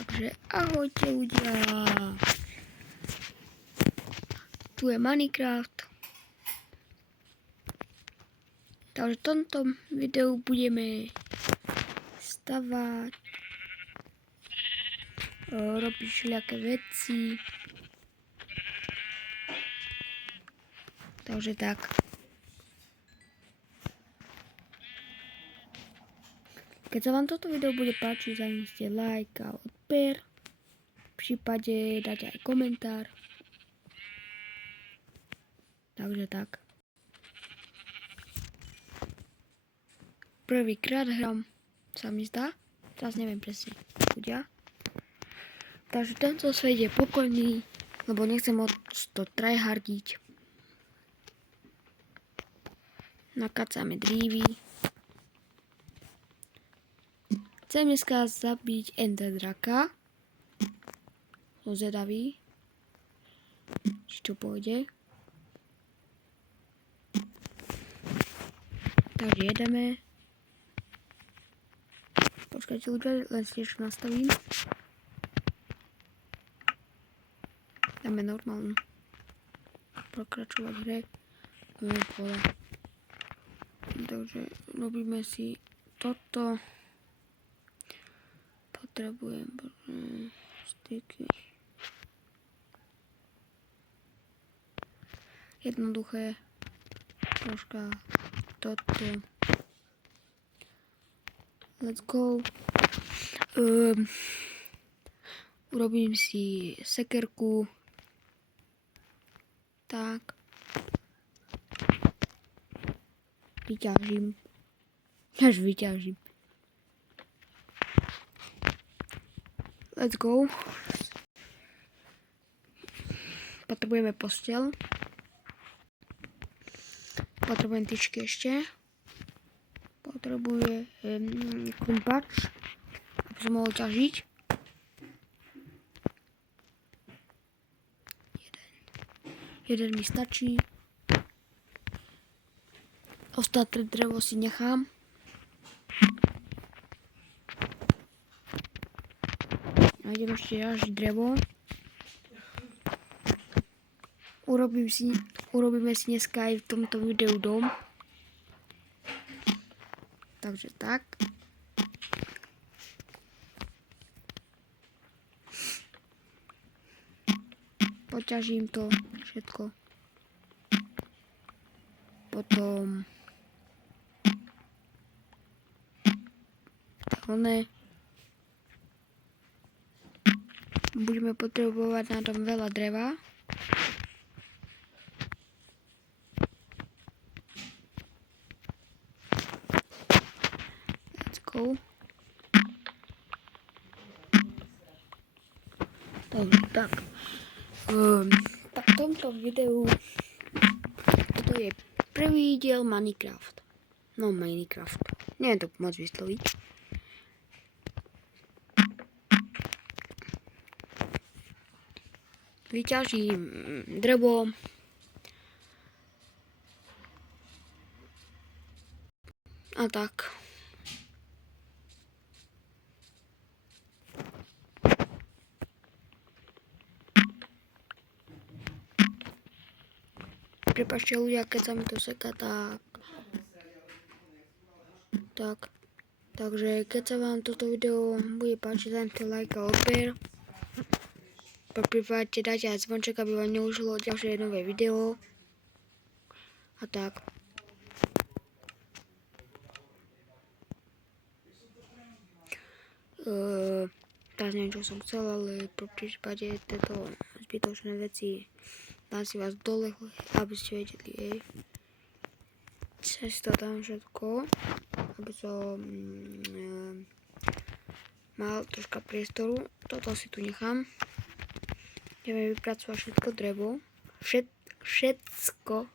Takže ahojte ľudia. Tu je Minecraft. Takže v tomto videu budeme stavať, robiť všelijaké veci. Takže tak. Keď sa vám toto video bude páčiť, zaneste like a odber. V prípade dať aj komentár. Takže tak. Prvýkrát hram, sa mi zdá. Teraz neviem presne, ľudia. Takže tento svet je pokojný, lebo nechcem moc to tryhardiť. Nakácame drívy. Chcem dneska zabiť Ender draka. Som zvedavý, či to pôjde. Takže jedeme. Počkajte ľudia, len si ešte nastavím. Dáme normálnu. Pokračovať hre. Takže robíme si toto. Potrebujem styky. Jednoduché. Troška toto. Let's go. Urobím si sekerku. Tak. Vyťažím. Až vyťažím. Let's go. Potrebujeme posteľ. Potrebujem tyčky ešte. Potrebujem klumpač, aby som mohol ťažiť. Jeden mi stačí. Ostatné drevo si nechám. A idem ešte ťažiť drevo. Urobíme si dneska aj v tomto videu dom. Takže tak. Poťažím to všetko. Potom budeme potrebovať na tom veľa dreva. Let's go. Takže tak. Tak v tomto videu toto je prvý diel Minecraft. No Minecraft. Neviem to moc vysloviť. Vyťažím drevo. A tak. Prepáčte ľudia, keď sa mi to seká, tak. Takže keď sa vám toto video bude páčiť, dajte like a odber. Po prípade dajte aj zvonček, aby vám neušlo ďalšie nové video. A tak. Teraz neviem, čo som chcel, ale po prípade tieto zbytočné veci dám si vás dole, aby ste vedeli, cez to tam všetko, aby som mal troška priestoru. Toto si tu nechám. Ideme vypracovať všetko drevo. Všetko.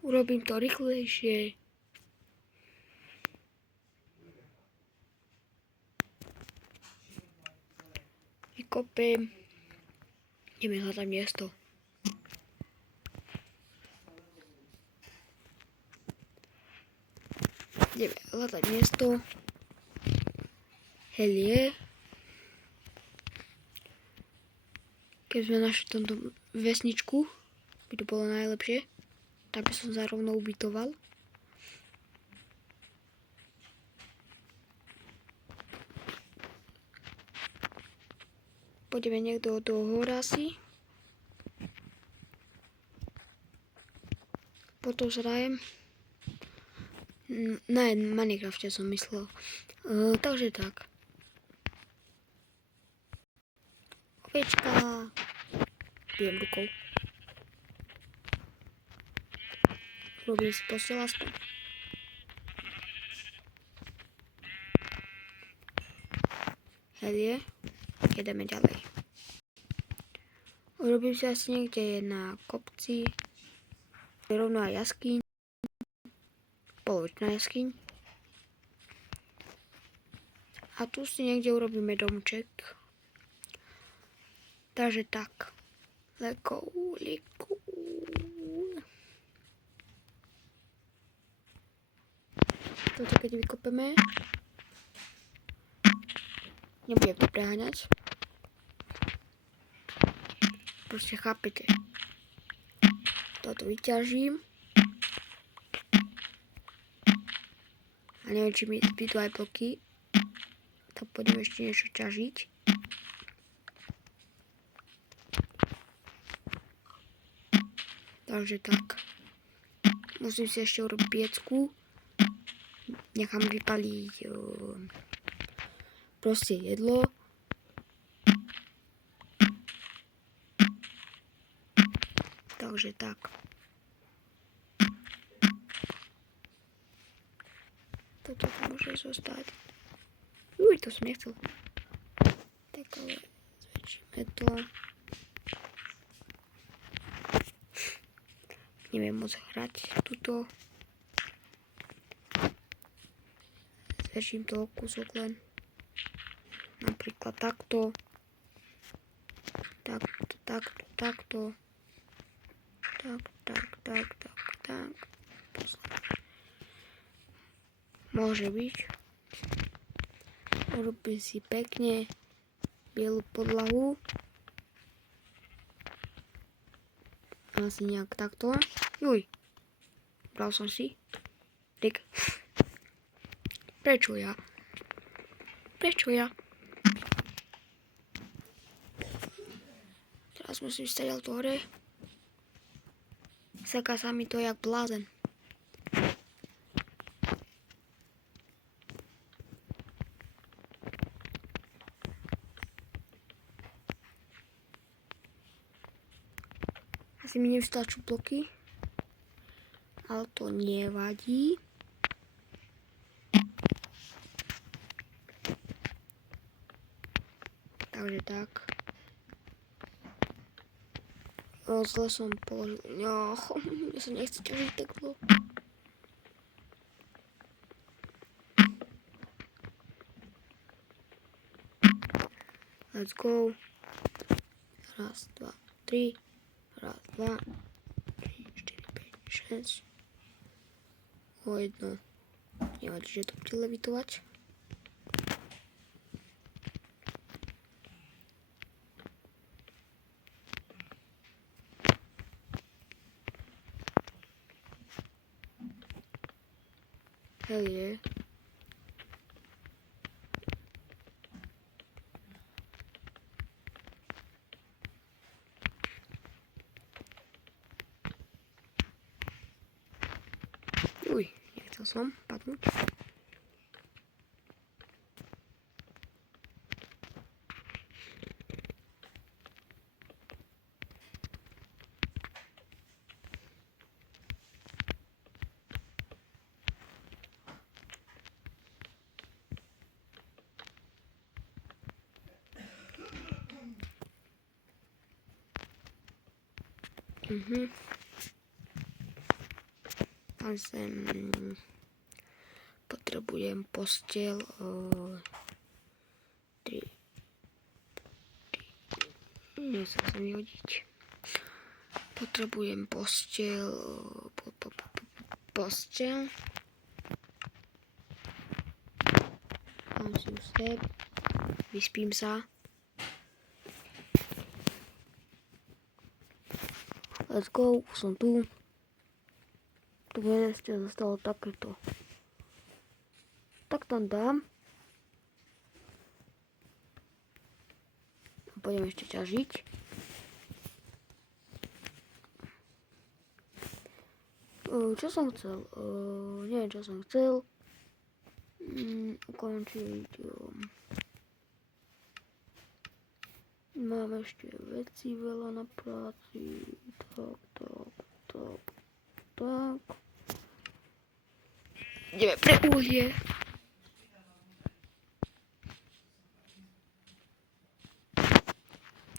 Urobím to rýchlejšie. Vykopem. Ideme hľadať miesto. Ideme hľadať miesto. Helie. Keď sme našli tomto vesničku, by to bolo najlepšie. Tak by som sa rovno ubytoval. Pôjdeme niekto do hora asi. Potom zrajem. Na Minecrafte som myslel. Takže tak. Ovečka. Bijem rukou. Robím si posteľ aspoň. Helie. Jedeme ďalej. Urobím si asi niekde na kopci. Rovno aj jaskyň. Polovičná jaskyň. A tu si niekde urobíme domček. Takže tak. Let's go. Toto keď vykopeme. Nebudem to preháňať. Proste chápete. Toto vyťažím. A neviem, či mi zbytú aj bloky. Tak pôjdem ešte niečo ťažiť. Takže tak. Musím si ešte urobiť piecku. Nechám vypaliť proste jedlo. Takže tak. Toto môže zostať. Uj, to som nechcel. Tak ale zväčšíme to. Neviem moc hrať tuto. Zväčším to o kúsok len. Napríklad takto. Takto. Tak. Môže byť. Urobím si pekne bielu podlahu. Asi nejak takto. Juj. Bral som si. Rik. Prečo ja? Teraz musím stať ale to hore. Seká sa mi to jak blázen. Asi mi nevstačú bloky. Ale to nevadí. Takže tak. Zle som položil. Ja sa nechce ťažiť takto. Let's go. Raz, dva, tri. Raz, dva, tri, 4, 5, 6. O jedno. Nevadí, že to bude levitovať. Hell yeah. Uj, nechcel som padnúť. Tam sem potrebujem posteľ 3. Nechcem sa mi hodiť. Potrebujem posteľ posteľ. Tam si už sem. Vyspím sa. Let's go, už som tu. Tu mi ešte zostalo takéto. Tak tam dám. Pôjdem ešte ťažiť. Čo som chcel? Neviem, čo som chcel. Ukončiť. Mám ešte veci veľa na práci. Tak. Ideme pre uhlie.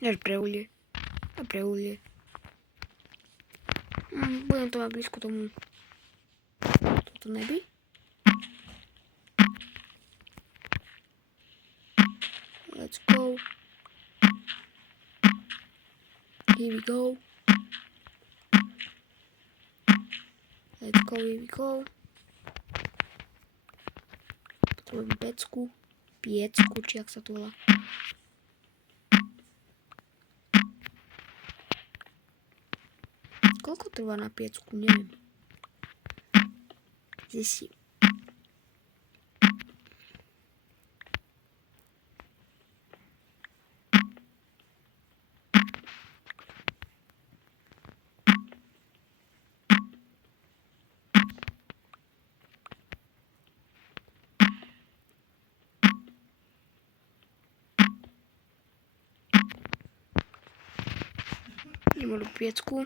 Než pre uhlie. A pre uhlie. Budem to mať blízko tomu. Toto neby. Let's go. Here we go. Let's go, here we go. Potrebujem piecku, či jak sa to volá. Koľko trvá na piecku, neviem. Zisím. Idem do piecku.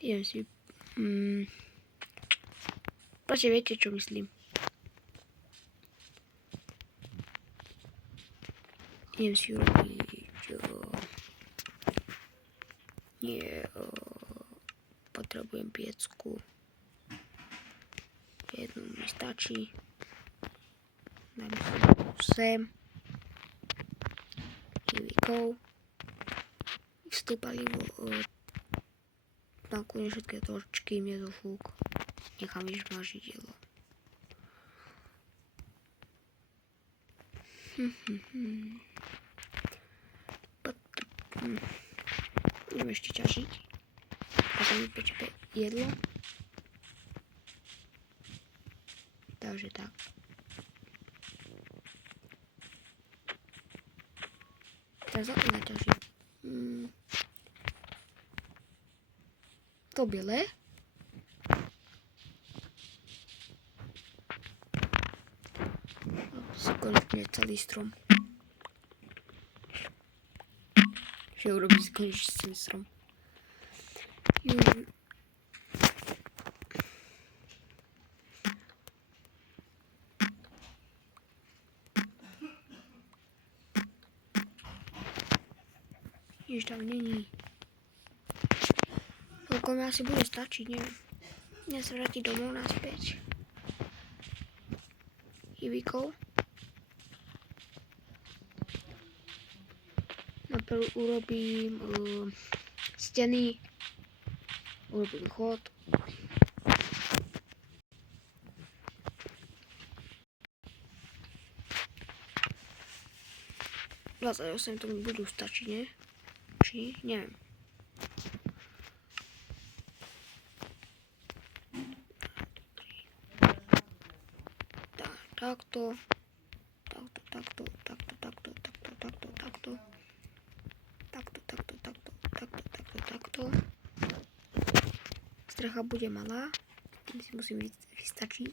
Idem si... Proste viete, čo myslím. Idem si urobiť... Potrebujem piecku. Jednu mi stačí. Dám si sem. Here we go. Vstúpali nakoniec všetky točky mi do fúk. Nechám vyžmažiť jedlo. Idem ešte ťažiť. A sa mi peče jedlo. Takže tak. Teraz ako naťažím. To biele. Si konečne celý strom. Že urobí si konečne celý strom. Nič tam není. Toľko mi asi bude stačiť, neviem. Dnes sa vrátiť domov naspäť. Here we go. Najprv urobím steny. Urobím chod. $28 to mi budú stačiť, nie? Či? Neviem. Takto. Strecha bude malá, tým si musím vystačiť.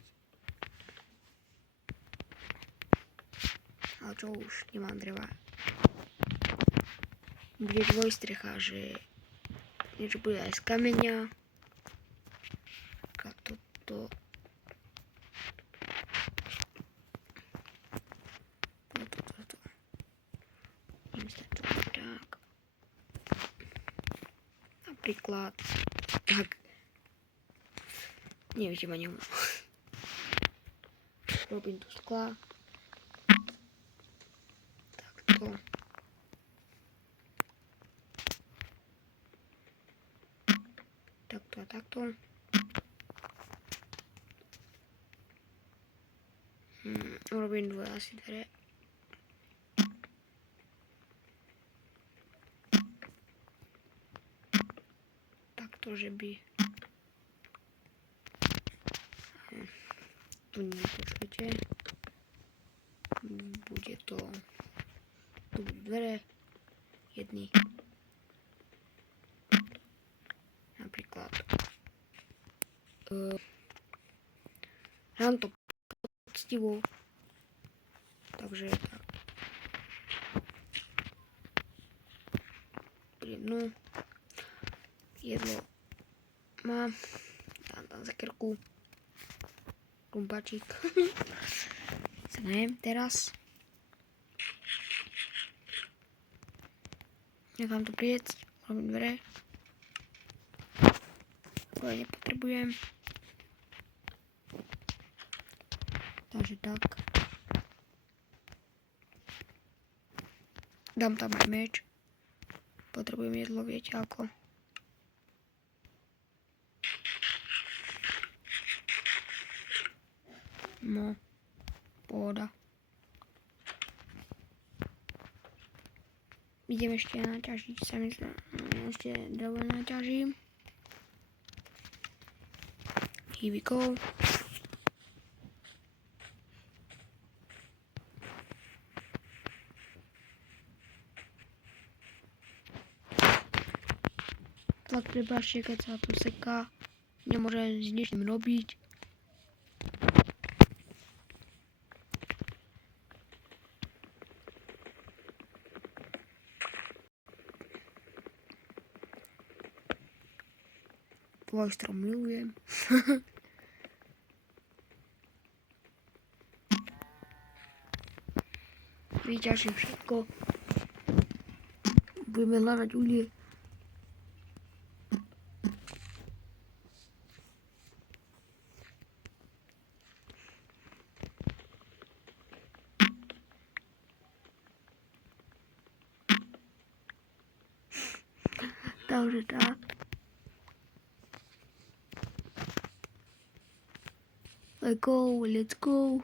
Ale čo už, nemám dreva. Bude dvojstrecha, že niečo bude aj z kameňa. A toto. Tak. Napríklad tak. Neviete ma ňom. Robím tu skla. Takto. Takto a takto. takto. Urobím asi dvere. Takto, že by... Tu nepočujete. Bude to... Tu budú dvere. Jedny. Napríklad. Dám to poctivo. Takže tak. Jednu. Jedlo mám. Dám tam zakerku. Rumpačík. Sa najem teraz. Nechám to priecť. Robím dvere. Koje nepotrebujem. Takže tak. Dám tam aj meč. Potrebujem jedlo, viete ako. No, pohoda. Idem ešte naťažiť, sa myslím, ešte drevo naťažím. Here we go. Tak prepáčte, keď sa tu seká, nemôžem s ničím robiť. Tvoj strom milujem. Vyťažím všetko. Budeme hľadať uhlie. Takže tak. Let's go, let's go.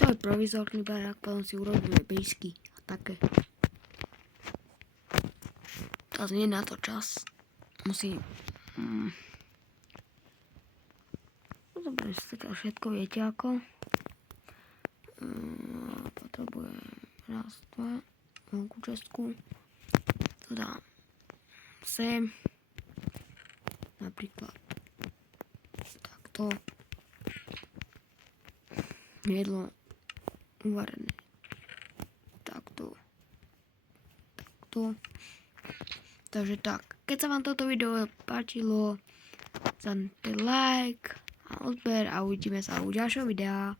To je provizorný barák, potom si urobíme pejsky a také. To nie je na to čas. Musím... Dobre, to všetko viete ako. Potrebujem raz, dva, veľkú čestku. To dám sem. Napríklad takto. Jedlo uvarené. Takto. Takto. Takže tak. Keď sa vám toto video páčilo, zanete like a odber a uvidíme sa u ďalšieho videa.